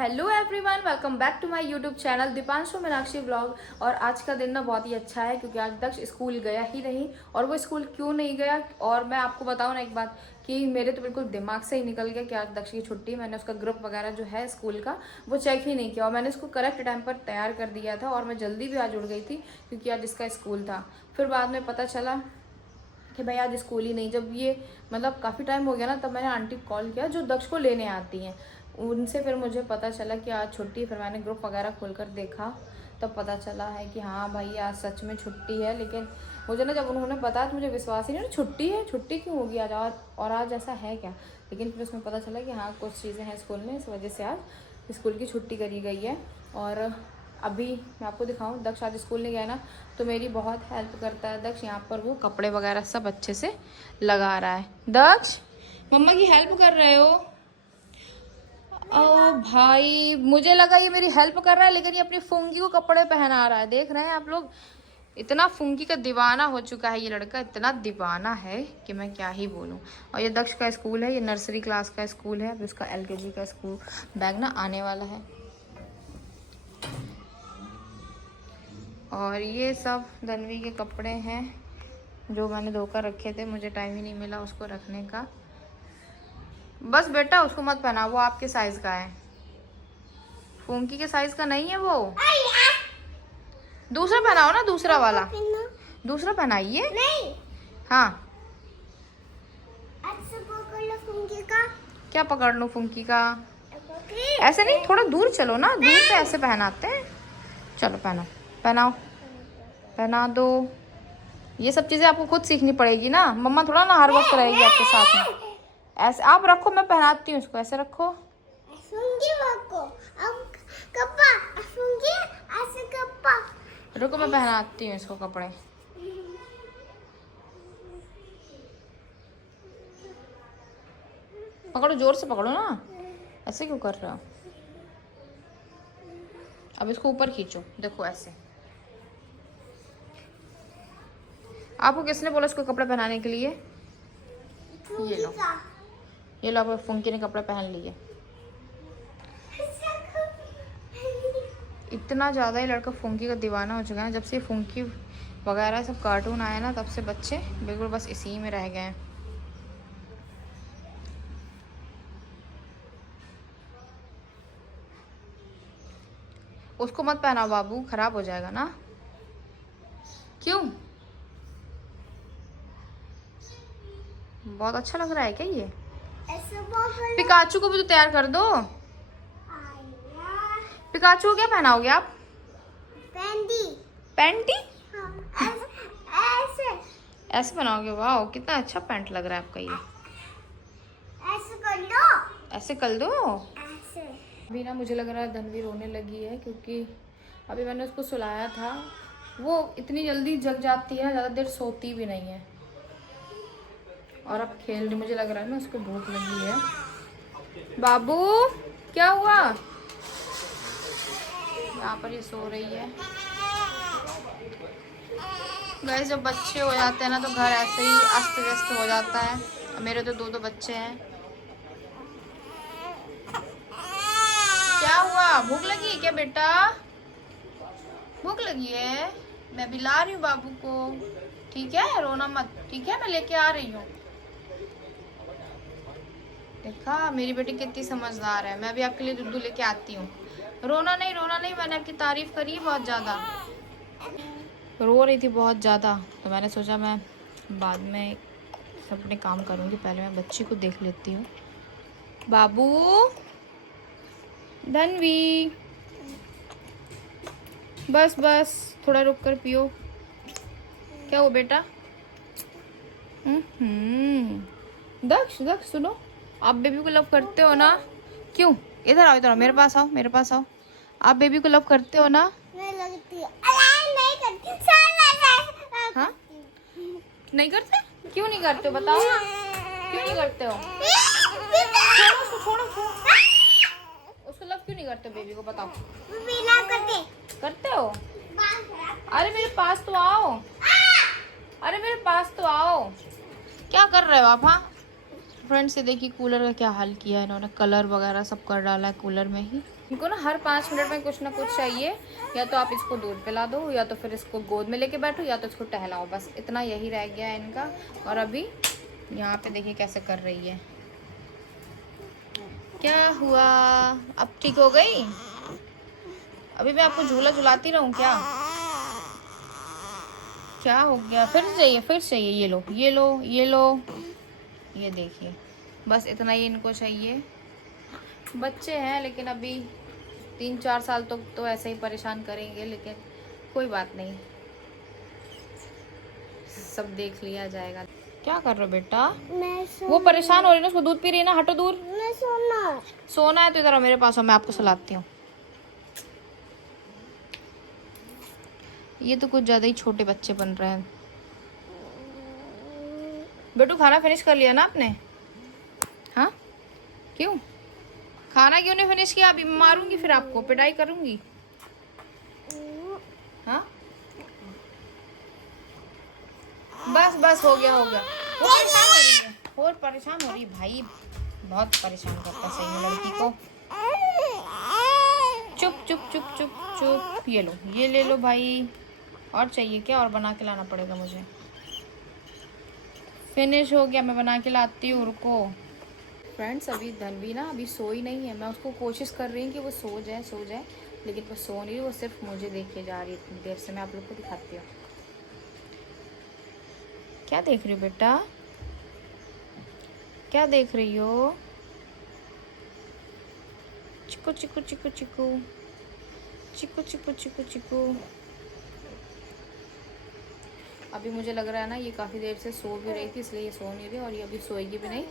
Hello everyone, welcome back to my YouTube channel Deepanshu Meenakshi blog. और आज का दिन ना बहुत ही अच्छा है क्योंकि आज दक्ष स्कूल गया ही नहीं। और वो स्कूल क्यों नहीं गया, और मैं आपको बताऊं ना एक बात कि मेरे तो बिल्कुल दिमाग से ही निकल गया कि आज दक्ष की छुट्टी। मैंने उसका ग्रुप वगैरह जो है स्कूल का वो चेक ही नहीं किया, और मैंने उसको करेक्ट टाइम पर तैयार कर दिया था। और मैं जल्दी भी आज उठ गई थी क्योंकि आज इसका स्कूल था। फिर बाद में पता चला कि भाई आज स्कूल ही नहीं। जब ये मतलब काफ़ी टाइम हो गया ना, तब मैंने आंटी को कॉल किया जो दक्ष को लेने आती हैं, उनसे फिर मुझे पता चला कि आज छुट्टी। फिर मैंने ग्रुप वगैरह खोलकर देखा, तब पता चला है कि हाँ भाई आज सच में छुट्टी है। लेकिन मुझे ना जब उन्होंने बताया तो मुझे विश्वास ही नहीं, छुट्टी है, छुट्टी क्यों होगी आज, और आज ऐसा है क्या। लेकिन फिर उसमें पता चला कि हाँ कुछ चीज़ें हैं स्कूल में, इस वजह से आज स्कूल की छुट्टी करी गई है। और अभी मैं आपको दिखाऊं, दक्ष आज स्कूल नहीं गया ना तो मेरी बहुत हेल्प करता है दक्ष। यहाँ पर वो कपड़े वगैरह सब अच्छे से लगा रहा है। दक्ष मम्मा की हेल्प कर रहे हो? ओ भाई, मुझे लगा ये मेरी हेल्प कर रहा है, लेकिन ये अपनी फुंगी को कपड़े पहना रहा है। देख रहे हैं आप लोग, इतना फुंगी का दीवाना हो चुका है ये लड़का, इतना दीवाना है कि मैं क्या ही बोलूं। और ये दक्ष का स्कूल है, ये नर्सरी क्लास का स्कूल है। अभी उसका LKG का स्कूल बैग ना आने वाला है। और ये सब धनवी के कपड़े हैं जो मैंने धोकर रखे थे, मुझे टाइम ही नहीं मिला उसको रखने का। बस बेटा उसको मत पहना, वो आपके साइज का है, फुंकी के साइज का नहीं है वो। दूसरा पहनाओ ना, दूसरा वाला, दूसरा पहनाइए। हाँ फुंकी का क्या पकड़ लो, फुंकी का ऐसे नहीं, थोड़ा दूर चलो ना, दूर से ऐसे पहनाते हैं। चलो पहनाओ, पहनाओ, पहना दो। ये सब चीजें आपको खुद सीखनी पड़ेगी ना, मम्मा थोड़ा ना हर वक्त रहेगी आपके साथ में। ऐसे आप रखो, मैं पहनाती हूँ इसको, ऐसे रखो। रुको मैं पहनाती हूँ इसको कपड़े। पकड़ो, जोर से पकड़ो ना, ऐसे क्यों कर रहे हो। अब इसको ऊपर खींचो, देखो ऐसे। आपको किसने बोला इसको कपड़े पहनाने के लिए? ये लो, ये लो, आप फुंकी ने कपड़े पहन लिए। इतना ज़्यादा ही लड़का फुंकी का दीवाना हो चुका है। जब से फुंकी वगैरह सब कार्टून आए ना, तब से बच्चे बिल्कुल बस इसी में रह गए हैं। उसको मत पहनाओ बाबू, खराब हो जाएगा ना। क्यों, बहुत अच्छा लग रहा है क्या ये? पिकाचू को भी तो तैयार कर दो। पिकाचू को क्या पहनाओगे आप? पैंटी। पैंटी? ऐसे ऐसे बनाओगे? वाह कितना अच्छा पैंट लग रहा है आपका ये। ऐसे कर दो, ऐसे कर दो। ऐसे अभी ना मुझे लग रहा है धनवी रोने लगी है, क्योंकि अभी मैंने उसको सुलाया था। वो इतनी जल्दी जग जाती है, ज़्यादा देर सोती भी नहीं है। और अब खेल रही, मुझे लग रहा है ना उसको भूख लगी है। बाबू क्या हुआ? यहाँ पर ये सो रही है। गाइस जब बच्चे हो जाते हैं ना तो घर ऐसे ही अस्त व्यस्त हो जाता है। मेरे तो दो बच्चे हैं। क्या हुआ, भूख लगी क्या बेटा? भूख लगी है, मैं भी ला रही हूँ बाबू को, ठीक है, रोना मत, ठीक है, मैं लेके आ रही हूँ। देखा मेरी बेटी कितनी समझदार है, मैं भी आपके लिए दूध लेके आती हूँ। रोना नहीं, रोना नहीं, मैंने आपकी तारीफ करी है बहुत ज़्यादा। रो रही थी बहुत ज़्यादा, तो मैंने सोचा मैं बाद में अपने काम करूँगी, पहले मैं बच्ची को देख लेती हूँ। बाबू धनवी, बस बस थोड़ा रुक कर पियो। क्या हो बेटा? दक्ष दक्ष सुनो, आप बेबी को लव करते हो ना? क्यों, इधर आओ, इधर आओ, मेरे पास आओ, मेरे पास आओ। आप बेबी को लव करते हो ना? नहीं लगती, नहीं करती। हाँ नहीं करते? क्यों नहीं करते हो बताओ ना, क्यों नहीं करते हो? छोड़ो उसको लव क्यों नहीं करते हो, बेबी को बताओ। करते हो? अरे मेरे पास तो आओ, अरे मेरे पास तो आओ। क्या कर रहे हो आप? हाँ फ्रेंड्स, ये देखिए कूलर का क्या हाल किया है इन्होंने, कलर वगैरह सब कर डाला है कूलर में ही। इनको ना हर 5 मिनट में कुछ ना कुछ चाहिए, या तो आप इसको दूध पिला दो, या तो फिर इसको गोद में लेके बैठो, या तो इसको टहलाओ, बस इतना यही रह गया है इनका। और अभी यहाँ पे देखिए कैसे कर रही है। क्या हुआ, अब ठीक हो गई? अभी मैं आपको झूला झुलाती रहूं क्या? क्या हो गया? फिर चाहिए, फिर चाहिए? ये लो, ये लो, ये लो, ये देखिए, बस इतना ही इनको चाहिए। बच्चे हैं, लेकिन अभी 3-4 साल तो ऐसे ही परेशान करेंगे, लेकिन कोई बात नहीं, सब देख लिया जाएगा। क्या कर रहे हो बेटा? वो परेशान हो रही है ना, उसको दूध पी रही है ना, हटो दूर। मैं सोना है तो इधर आओ मेरे पास, मैं आपको सुलाती हूँ। ये तो कुछ ज्यादा ही छोटे बच्चे बन रहे हैं। बेटू खाना फिनिश कर लिया ना आपने? हाँ, क्यों खाना क्यों नहीं फिनिश किया? अभी मारूंगी, फिर आपको पिटाई करूंगी। हाँ, बस बस, हो गया हो गया। वो परेशान हो रही है, और परेशान हो रही है भाई, बहुत परेशान करता है सही में लड़की को। चुप चुप चुप चुप चुप, ये लो, ये ले लो भाई। और चाहिए क्या? और बना के लाना पड़ेगा मुझे। फिनिश हो गया, मैं बना के लाती हूँ, रुको। फ्रेंड्स, अभी धनवी ना अभी सोई नहीं है। मैं उसको कोशिश कर रही हूँ कि वो सो जाए, लेकिन वो सो नहीं रही, वो सिर्फ मुझे देखे जा रही है इतनी देर से। मैं आप लोग को दिखाती हूँ। क्या देख रही हो बेटा? क्या देख रही हो? चिकू चिकू चिकू चिकू चिकू चिकू चिकू चिकू। अभी मुझे लग रहा है ना ये काफ़ी देर से सो भी रही थी, इसलिए ये सो नहीं रही, और ये अभी सोएगी भी नहीं।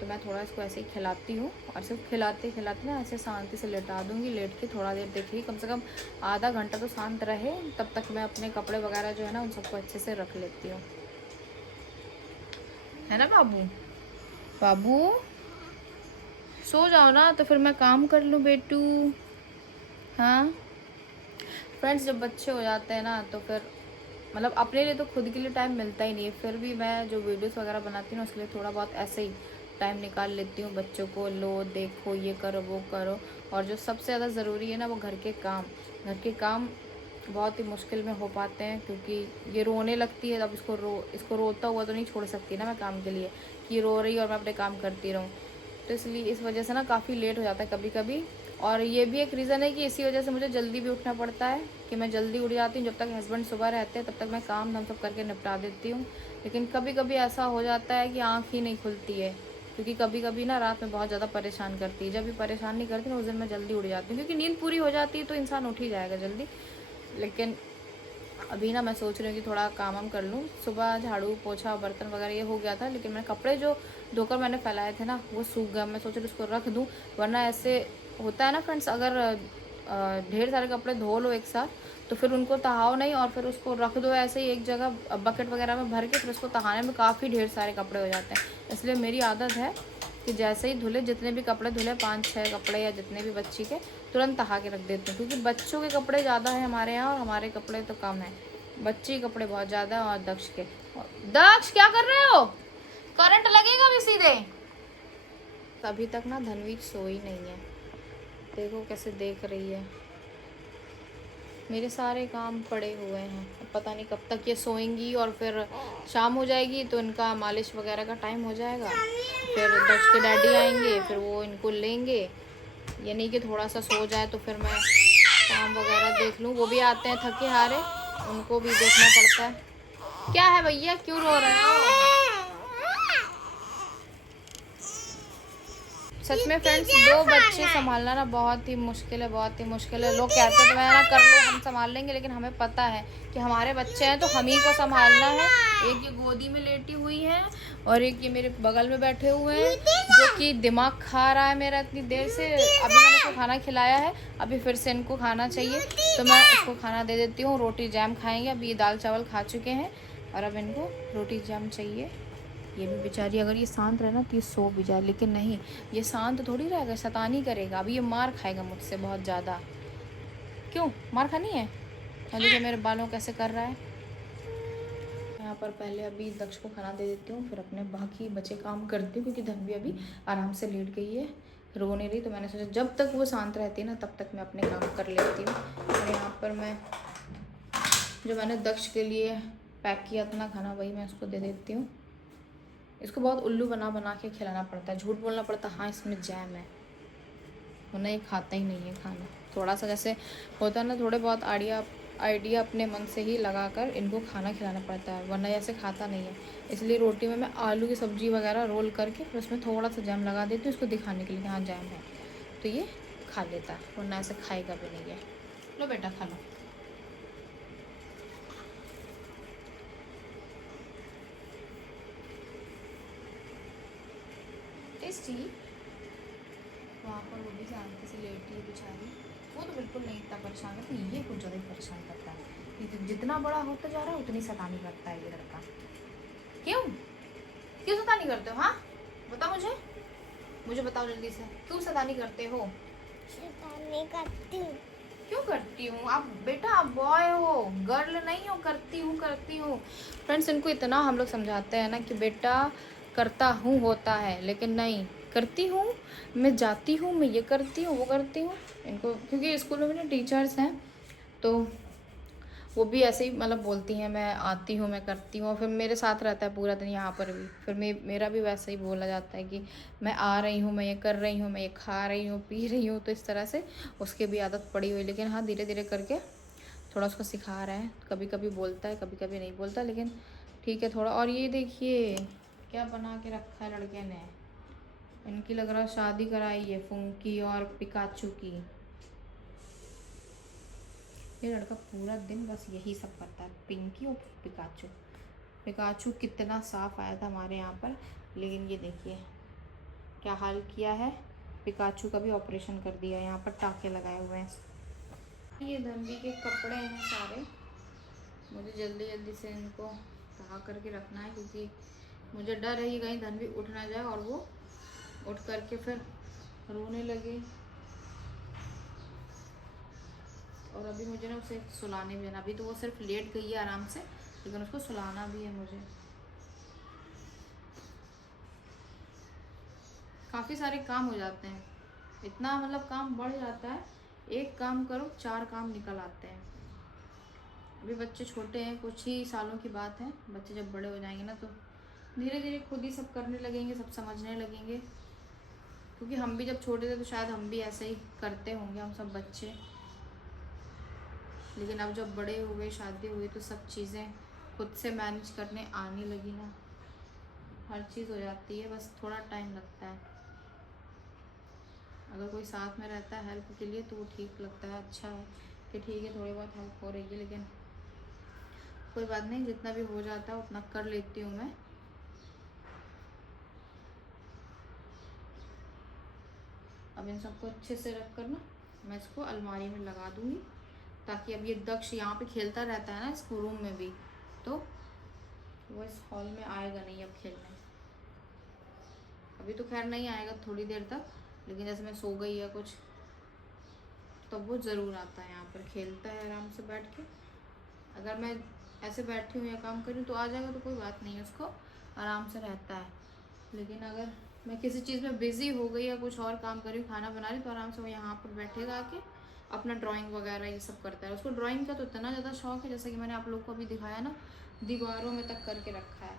तो मैं थोड़ा इसको ऐसे ही खिलाती हूँ, और सिर्फ खिलाते खिलाते ना ऐसे शांति से लेटा दूँगी। लेट के थोड़ा देर देखिए, कम से कम आधा घंटा तो शांत रहे, तब तक मैं अपने कपड़े वगैरह जो है ना उन सबको अच्छे से रख लेती हूँ, है ना बाबू? बाबू सो जाओ ना, तो फिर मैं काम कर लूँ बेटू। हाँ फ्रेंड्स, जब बच्चे हो जाते हैं ना तो फिर मतलब अपने लिए तो खुद के लिए टाइम मिलता ही नहीं है। फिर भी मैं जो वीडियोस वगैरह बनाती हूँ ना, उसके लिए थोड़ा बहुत ऐसे ही टाइम निकाल लेती हूँ। बच्चों को लो, देखो, ये करो, वो करो। और जो सबसे ज़्यादा ज़रूरी है ना, वो घर के काम। घर के काम बहुत ही मुश्किल में हो पाते हैं, क्योंकि ये रोने लगती है। अब इसको रोता हुआ तो नहीं छोड़ सकती ना मैं काम के लिए, कि रो रही है और मैं अपने काम करती रहूँ। तो इसलिए इस वजह से ना काफ़ी लेट हो जाता है कभी कभी। और ये भी एक रीज़न है कि इसी वजह से मुझे जल्दी भी उठना पड़ता है, कि मैं जल्दी उठ जाती हूँ। जब तक हस्बैंड सुबह रहते हैं तब तक मैं काम धाम सब करके निपटा देती हूँ। लेकिन कभी कभी ऐसा हो जाता है कि आँख ही नहीं खुलती है, क्योंकि कभी कभी ना रात में बहुत ज़्यादा परेशान करती है। जब भी परेशान नहीं करती ना, उस दिन मैं जल्दी उठ जाती हूँ, क्योंकि नींद पूरी हो जाती है तो इंसान उठ ही जाएगा जल्दी। लेकिन अभी ना मैं सोच रही हूँ कि थोड़ा काम वाम कर लूँ। सुबह झाड़ू पोछा बर्तन वगैरह ये हो गया था, लेकिन मैंने कपड़े जो धोकर मैंने फैलाए थे ना, वो सूख गए। मैं सोच रही हूँ उसको रख दूँ, वरना ऐसे होता है ना फ्रेंड्स, अगर ढेर सारे कपड़े धो लो एक साथ तो फिर उनको तहाओ नहीं, और फिर उसको रख दो ऐसे ही एक जगह बकेट वगैरह में भर के, फिर उसको तहाने में काफ़ी ढेर सारे कपड़े हो जाते हैं। इसलिए मेरी आदत है कि जैसे ही धुले, जितने भी कपड़े धुले, 5-6 कपड़े या जितने भी बच्ची के, तुरंत तहा के रख देती हूँ। क्योंकि बच्चों के कपड़े ज़्यादा है हमारे यहाँ, और हमारे कपड़े तो कम है। बच्ची के कपड़े बहुत ज़्यादा है। और दक्ष के, दक्ष क्या कर रहे हो? करंट लगेगा भी सीधे। अभी तक ना धनवीर सोई नहीं है, देखो कैसे देख रही है। मेरे सारे काम पड़े हुए हैं, अब पता नहीं कब तक ये सोएंगी, और फिर शाम हो जाएगी तो इनका मालिश वगैरह का टाइम हो जाएगा। फिर दक्ष के डैडी आएंगे, फिर वो इनको लेंगे। ये नहीं कि थोड़ा सा सो जाए तो फिर मैं काम वगैरह देख लूँ। वो भी आते हैं थके हारे, उनको भी देखना पड़ता है। क्या है भैया, क्यों रो रहे हो? सच में फ्रेंड्स, 2 बच्चे संभालना ना बहुत ही मुश्किल है, बहुत ही मुश्किल है। लोग कहते हैं तो मैं ना कर लो, हम संभाल लेंगे, लेकिन हमें पता है कि हमारे बच्चे हैं तो हम ही को संभालना है। एक ये गोदी में लेटी हुई है, और एक ये मेरे बगल में बैठे हुए हैं, जो कि दिमाग खा रहा है मेरा इतनी देर से। अभी मैंने इसको खाना खिलाया है, अभी फिर से इनको खाना चाहिए, तो मैं इसको खाना दे देती हूँ। रोटी जैम खाएंगे, अभी ये दाल चावल खा चुके हैं, और अब इनको रोटी जैम चाहिए। ये भी बेचारी, अगर ये शांत रहे ना तो ये सो भी जाए, लेकिन नहीं, ये शांत थोड़ी रहेगा, शैतानी करेगा। अभी ये मार खाएगा मुझसे बहुत ज़्यादा। क्यों मार खानी है? और देखिए मेरे बालों कैसे कर रहा है। यहाँ पर पहले अभी दक्ष को खाना दे देती हूँ, फिर अपने बाकी बचे काम करती हूँ, क्योंकि धनवी अभी आराम से लेट गई है। रो नहीं रही, तो मैंने सोचा जब तक वो शांत रहती है ना तब तक मैं अपने काम कर लेती हूँ। और यहाँ पर मैं जो मैंने दक्ष के लिए पैक किया था ना खाना, वही मैं उसको दे देती हूँ। इसको बहुत उल्लू बना बना के खिलाना पड़ता है, झूठ बोलना पड़ता है हाँ इसमें जैम है, वरना ये खाता ही नहीं है खाना। थोड़ा सा जैसे होता है ना, थोड़े बहुत आइडिया अपने मन से ही लगाकर इनको खाना खिलाना पड़ता है, वरना ऐसे खाता नहीं है। इसलिए रोटी में मैं आलू की सब्ज़ी वगैरह रोल करके फिर उसमें थोड़ा सा जैम लगा देती हूँ, इसको दिखाने के लिए हाँ जैम है, तो ये खा लेता है, वरना ऐसे खाएगा भी नहीं है। लो बेटा खा लो। टेस्टी। वहाँ पर वो भी शांति से लेटी है बेचारी, वो तो बिल्कुल नहीं इतना परेशान करता, ये कुछ ज़्यादा ही परेशान करता है। ये जितना बड़ा होता जा रहा है उतनी शैतानी करता है ये लड़का। क्यों क्यों शैतानी करते हो? हाँ बताओ मुझे बताओ जल्दी से, क्यों शैतानी करते हो? शैतानी करती हूँ। क्यों करती हूँ? आप बेटा आप बॉय हो, गर्ल नहीं हो। करती हूँ फ्रेंड्स, इनको इतना हम लोग समझाते हैं ना कि बेटा करता हूँ होता है, लेकिन नहीं, करती हूँ, मैं जाती हूँ, मैं ये करती हूँ वो करती हूँ इनको। क्योंकि स्कूल में भी ना टीचर्स हैं, तो वो भी ऐसे ही मतलब बोलती हैं मैं आती हूँ मैं करती हूँ, और फिर मेरे साथ रहता है पूरा दिन यहाँ पर भी, फिर मेरा भी वैसे ही बोला जाता है कि मैं आ रही हूँ, मैं ये कर रही हूँ, मैं ये खा रही हूँ, पी रही हूँ। तो इस तरह से उसकी भी आदत पड़ी हुई, लेकिन हाँ धीरे धीरे करके थोड़ा उसको सिखा रहे हैं। कभी कभी बोलता है, कभी कभी नहीं बोलता, लेकिन ठीक है थोड़ा। और ये देखिए क्या बना के रखा है लड़के ने, इनकी लग रहा है शादी कराई है फुंकी और पिकाचू की। ये लड़का पूरा दिन बस यही सब करता है, पिंकी और पिकाचू। पिकाचू कितना साफ आया था हमारे यहाँ पर, लेकिन ये देखिए क्या हाल किया है। पिकाचू का भी ऑपरेशन कर दिया, यहाँ पर टाके लगाए हुए हैं। ये धनवी के कपड़े हैं सारे, मुझे जल्दी जल्दी से इनको तहा करके रखना है, क्योंकि मुझे डर है कि कहीं धनवी उठ ना जाए और वो उठ करके फिर रोने लगे। और अभी मुझे ना उसे सुलाने भी है ना, अभी तो वो सिर्फ लेट गई है आराम से, लेकिन उसको सुलाना भी है मुझे। काफ़ी सारे काम हो जाते हैं, इतना मतलब काम बढ़ जाता है, एक काम करो 4 काम निकल आते हैं। अभी बच्चे छोटे हैं, कुछ ही सालों की बात है, बच्चे जब बड़े हो जाएंगे ना तो धीरे धीरे खुद ही सब करने लगेंगे, सब समझने लगेंगे। क्योंकि हम भी जब छोटे थे तो शायद हम भी ऐसे ही करते होंगे, हम सब बच्चे। लेकिन अब जब बड़े हो गए, शादी हुई, तो सब चीज़ें खुद से मैनेज करने आने लगी ना, हर चीज़ हो जाती है, बस थोड़ा टाइम लगता है। अगर कोई साथ में रहता है हेल्प के लिए तो वो ठीक लगता है, अच्छा है कि ठीक है थोड़ी बहुत हेल्प हो रही है, लेकिन कोई बात नहीं, जितना भी हो जाता है उतना कर लेती हूँ मैं। अब इन सबको अच्छे से रख कर ना मैं इसको अलमारी में लगा दूँगी, ताकि अब ये दक्ष यहाँ पे खेलता रहता है ना इस रूम में भी, तो वो इस हॉल में आएगा नहीं अब खेलने। अभी तो खैर नहीं आएगा थोड़ी देर तक, लेकिन जैसे मैं सो गई या कुछ तो वो ज़रूर आता है, यहाँ पर खेलता है आराम से बैठ के। अगर मैं ऐसे बैठी हूँ या काम कर रही हूँ तो आ जाएगा, तो कोई बात नहीं है, उसको आराम से रहता है। लेकिन अगर मैं किसी चीज़ में बिज़ी हो गई या कुछ और काम कर रही हूँ, खाना बना रही, तो आराम से वो यहाँ पर बैठेगा आके अपना ड्राइंग वगैरह ये सब करता है। उसको ड्राइंग का तो इतना ज़्यादा शौक है, जैसा कि मैंने आप लोग को अभी दिखाया ना, दीवारों में तक करके रखा है।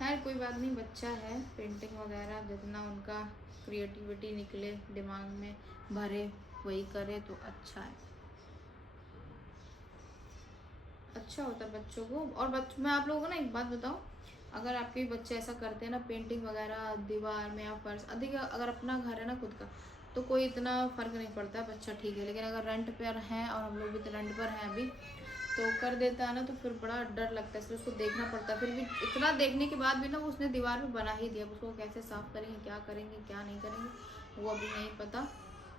खैर कोई बात नहीं, बच्चा है, पेंटिंग वगैरह जितना उनका क्रिएटिविटी निकले दिमाग में भरे वही करे तो अच्छा है, अच्छा होता है बच्चों को। और मैं आप लोगों को ना एक बात बताऊं, अगर आपके बच्चे ऐसा करते हैं ना पेंटिंग वगैरह दीवार में या फर्श, अधिक अगर अपना घर है ना खुद का, तो कोई इतना फ़र्क नहीं पड़ता, बच्चा ठीक है। लेकिन अगर रेंट पर हैं, और हम लोग भी तो रेंट पर हैं अभी, तो कर देता है ना तो फिर बड़ा डर लगता है, इसलिए उसको देखना पड़ता है। फिर भी इतना देखने के बाद भी ना उसने दीवार में बना ही दिया, उसको कैसे साफ़ करेंगे, क्या करेंगे क्या नहीं करेंगे वो अभी नहीं पता।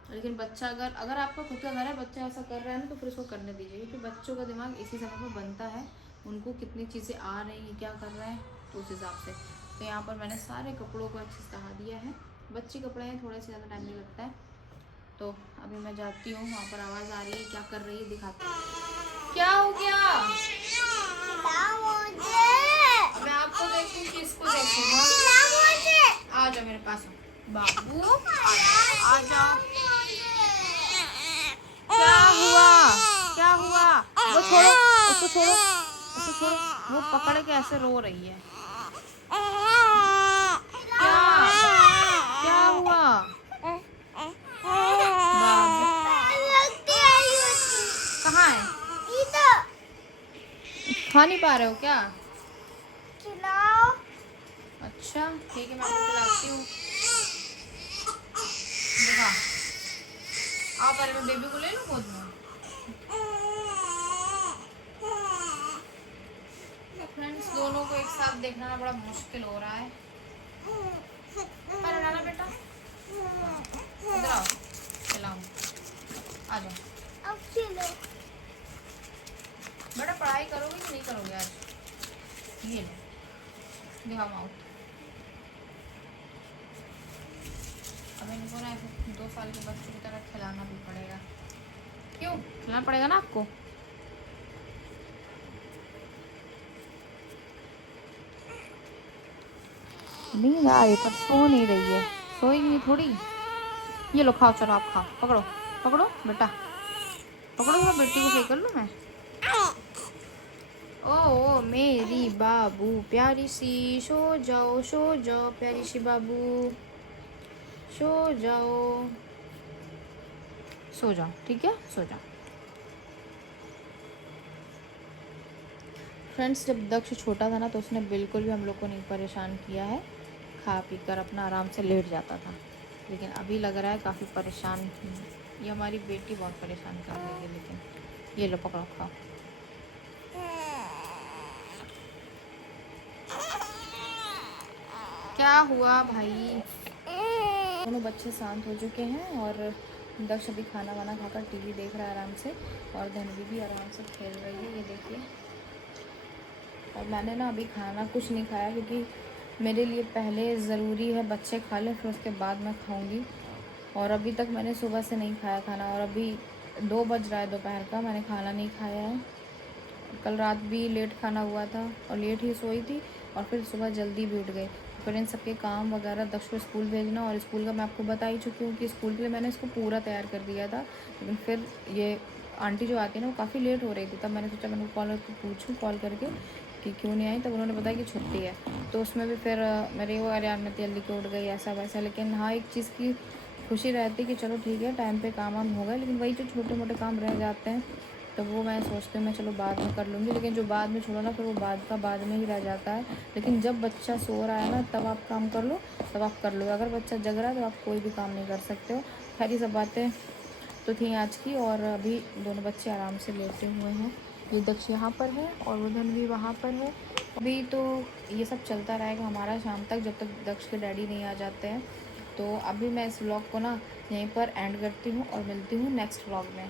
लेकिन बच्चा अगर आपका खुद का घर है, बच्चा ऐसा कर रहा है ना तो फिर उसको करने दीजिए, क्योंकि बच्चों का दिमाग इसी समय में बनता है, उनको कितनी चीज़ें आ रही हैं, क्या कर रहे हैं, तो उस हिसाब से। तो यहाँ पर मैंने सारे कपड़ों को अच्छे से सहा दिया है, बच्चे कपड़े हैं, थोड़े से ज़्यादा टाइम नहीं लगता है। तो अभी मैं जाती हूँ, वहाँ पर आवाज़ आ रही है, क्या कर रही है दिखाती हूँ। क्या हो गया? मैं आपको देखूं कि इसको देखूं? आ जाओ मेरे पास बाबू, आ जाओ। क्या हुआ? क्या हुआ? वो छोड़ो, उसको छोड़ो, उसको छोड़ो। वो पकड़ के ऐसे रो रही है। क्या क्या हुआ? बाबू कहाँ है? खा नहीं पा रहे हो क्या? अच्छा ठीक है, मैं आपको खिलाती हूँ। देखा, आप पहले मैं बेबी को ले लूँ गोद में। फ्रेंड्स, दोनों को एक साथ देखना ना बड़ा मुश्किल हो रहा है। पर नाना बेटा इधर आओ, खिलाऊं। आ जाओ बेटा, पढ़ाई करोगे कि नहीं करोगे आज? ये लो, दिखाओ माउथ। अब इनको ना ऐसे 2 साल के बच्चों की तरह खिलाना भी पड़ेगा। क्यों खिलाना पड़ेगा ना आपको? नींद आ रही पर सो नहीं रही है, सोएगी नहीं थोड़ी। ये लो खाओ, चलो आप खाओ, पकड़ो पकड़ो बेटा, पकड़ो। मैं बेटी को सही कर लूँ मैं। ओ मेरी बाबू प्यारी सी, सो जाओ प्यारी सी बाबू, सो जाओ, सो जाओ, ठीक है, सो जाओ। फ्रेंड्स, जब दक्ष छोटा था ना तो उसने बिल्कुल भी हम लोग को नहीं परेशान किया है, खा पी कर अपना आराम से लेट जाता था। लेकिन अभी लग रहा है काफ़ी परेशान, ये हमारी बेटी बहुत परेशान कर रही है। लेकिन ये लो पकड़ो, खाओ। क्या हुआ भाई? दोनों बच्चे शांत हो चुके हैं और दक्ष अभी खाना वाना खाकर टीवी देख रहा है आराम से, और धनवी भी आराम से खेल रही है, ये देखिए। और मैंने ना अभी खाना कुछ नहीं खाया क्योंकि मेरे लिए पहले ज़रूरी है बच्चे खा लें, फिर उसके बाद मैं खाऊंगी। और अभी तक मैंने सुबह से नहीं खाया खाना, और अभी 2 बज रहा है दोपहर का, मैंने खाना नहीं खाया है। कल रात भी लेट खाना हुआ था और लेट ही सोई थी, और फिर सुबह जल्दी भी उठ गई। फिर इन सबके काम वगैरह, दक्ष को स्कूल भेजना, और स्कूल का मैं आपको बता ही चुकी हूँ कि स्कूल के लिए मैंने इसको पूरा तैयार कर दिया था। लेकिन फिर ये आंटी जो आती है ना वो काफ़ी लेट हो रही थी, तब मैंने सोचा मैंने पूछूँ कॉल करके कि क्यों नहीं आई। तब उन्होंने बताया कि छुट्टी है, तो उसमें भी फिर मेरे वो अरे यार मैं जल्दी के उठ गई ऐसा वैसा। लेकिन हाँ, एक चीज़ की खुशी रहती कि चलो ठीक है टाइम पे काम वाम हो गए, लेकिन वही जो छोटे मोटे काम रह जाते हैं तो वो मैं सोचती हूँ मैं चलो बाद में कर लूँगी। लेकिन जो बाद में छोड़ो ना, फिर वो बाद का बाद में ही रह जाता है। लेकिन जब बच्चा सो रहा है ना तब आप काम कर लो, तब आप कर लो। अगर बच्चा जग रहा है तो आप कोई भी काम नहीं कर सकते हो। खैर, ये सब बातें तो थी आज की, और अभी दोनों बच्चे आराम से लेटे हुए हैं। ये दक्ष यहाँ पर है और वो धनवी वहाँ पर है। अभी तो ये सब चलता रहेगा हमारा शाम तक, जब तक दक्ष के डैडी नहीं आ जाते हैं। तो अभी मैं इस व्लॉग को ना यहीं पर एंड करती हूँ और मिलती हूँ नेक्स्ट व्लॉग में।